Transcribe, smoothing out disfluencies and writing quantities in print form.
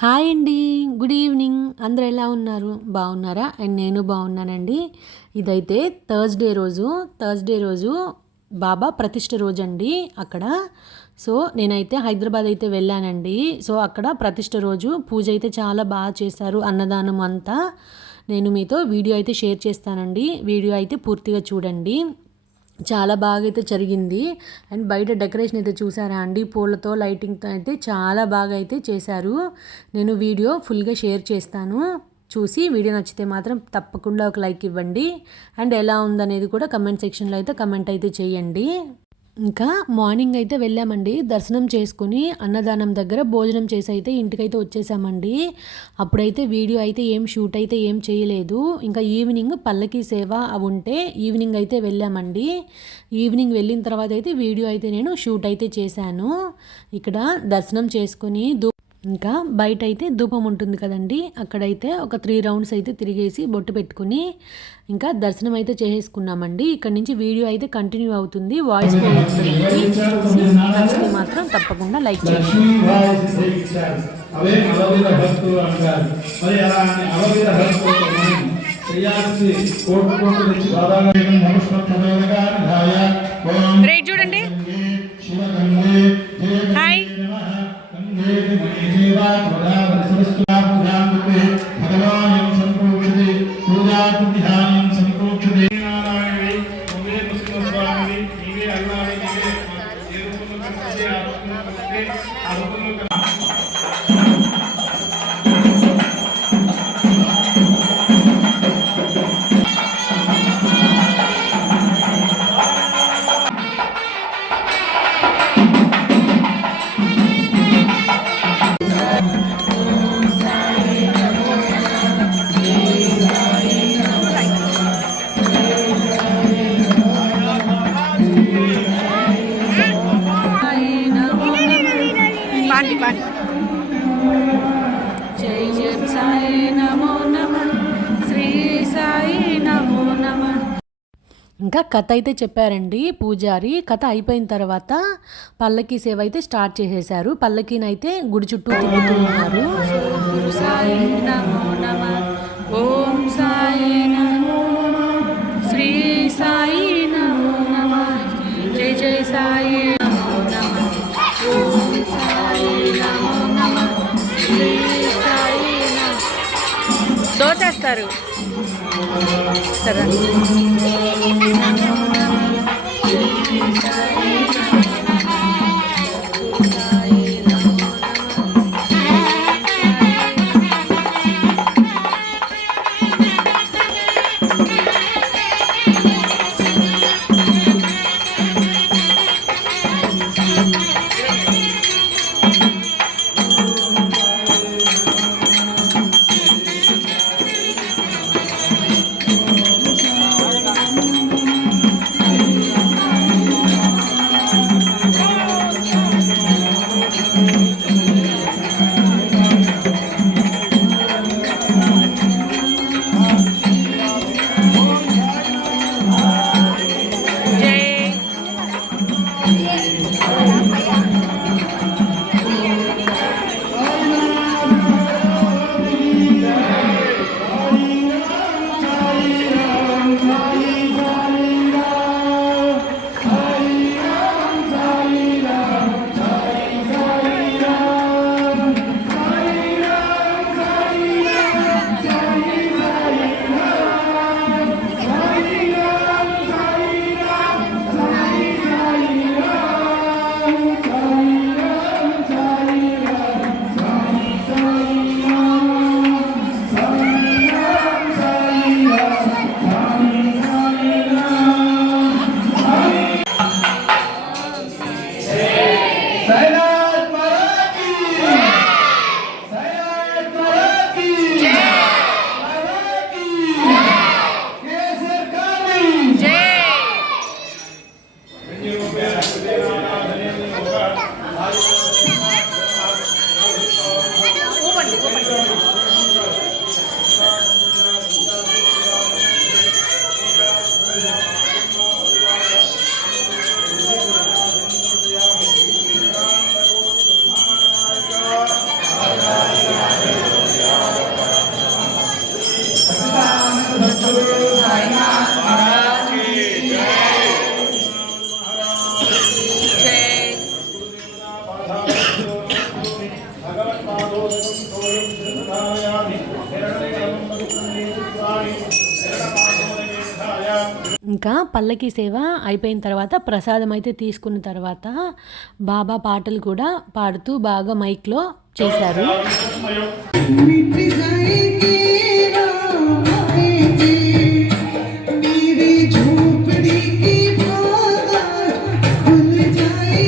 Hi అండి. Good evening. అందరూ ఎలా ఉన్నారు? బాగున్నారా? అండ్ నేను బాగున్నానండి. ఇదైతే థర్స్‌డే రోజు బాబా ప్రతిష్ఠ రోజండి అక్కడ. సో, నేనైతే హైదరాబాద్ అయితే వెళ్ళానండి. సో, అక్కడ ప్రతిష్ఠ రోజు పూజ అయితే చాలా బాగా చేశారు. అన్నదానం అంతా. నేను మీతో వీడియో అయితే షేర్ చేస్తానండి. వీడియో అయితే పూర్తిగా చూడండి. చాలా బాగా అయితే జరిగింది. అండ్ బయట డెకరేషన్ అయితే చూసారా అండి, పూలతో లైటింగ్తో అయితే చాలా బాగా అయితే చేశారు. నేను వీడియో ఫుల్గా షేర్ చేస్తాను. చూసి వీడియో నచ్చితే మాత్రం తప్పకుండా ఒక లైక్ ఇవ్వండి. అండ్ ఎలా ఉందనేది కూడా కమెంట్ సెక్షన్లో అయితే కమెంట్ అయితే చేయండి. ఇంకా మార్నింగ్ అయితే వెళ్ళామండి. దర్శనం చేసుకుని అన్నదానం దగ్గర భోజనం చేసి అయితే ఇంటికైతే వచ్చేసామండి. అప్పుడైతే వీడియో అయితే షూట్ అయితే ఏం చేయలేదు. ఇంకా ఈవినింగ్ పల్లకీ సేవ అవి ఉంటే ఈవినింగ్ అయితే వెళ్ళామండి. ఈవినింగ్ వెళ్ళిన తర్వాత అయితే వీడియో అయితే నేను షూట్ అయితే చేశాను. ఇక్కడ దర్శనం చేసుకుని ఇంకా బయట అయితే ధూపం ఉంటుంది కదండి, అక్కడైతే ఒక 3 రౌండ్స్ అయితే తిరిగేసి బొట్టు పెట్టుకుని ఇంకా దర్శనం అయితే చేసేసుకున్నామండి. ఇక్కడ నుంచి వీడియో అయితే కంటిన్యూ అవుతుంది. వాయిస్ నచ్చితే మాత్రం తప్పకుండా లైక్ చేయండి. చూడండి. హాయ్. జై జై సాయి నమో నమః, శ్రీ సాయి నమో నమః. ఇంకా కథ అయితే చెప్పారండి పూజారి. కథ అయిపోయిన తర్వాత పల్లకీ సేవ అయితే స్టార్ట్ చేసేశారు. పల్లకీనైతే గుడి చుట్టూ తిరుగుతున్నారు. గురు సాయి నమో నమః, ఓం సాయి నమో నమః, శ్రీ సాయి నమో నమః, జై జై సాయి నమో నమః, ఓం సాయి నమో నమః, శ్రీ సాయి నమో. దోచేస్తారు సరే. ఇంకా పల్లకి సేవ అయిపోయిన తర్వాత ప్రసాదం అయితే తీసుకున్న తర్వాత బాబా పాటలు కూడా పాడుతూ బాగా మైక్లో చేశారు. मेरी झोपड़ी की बात खुल जाए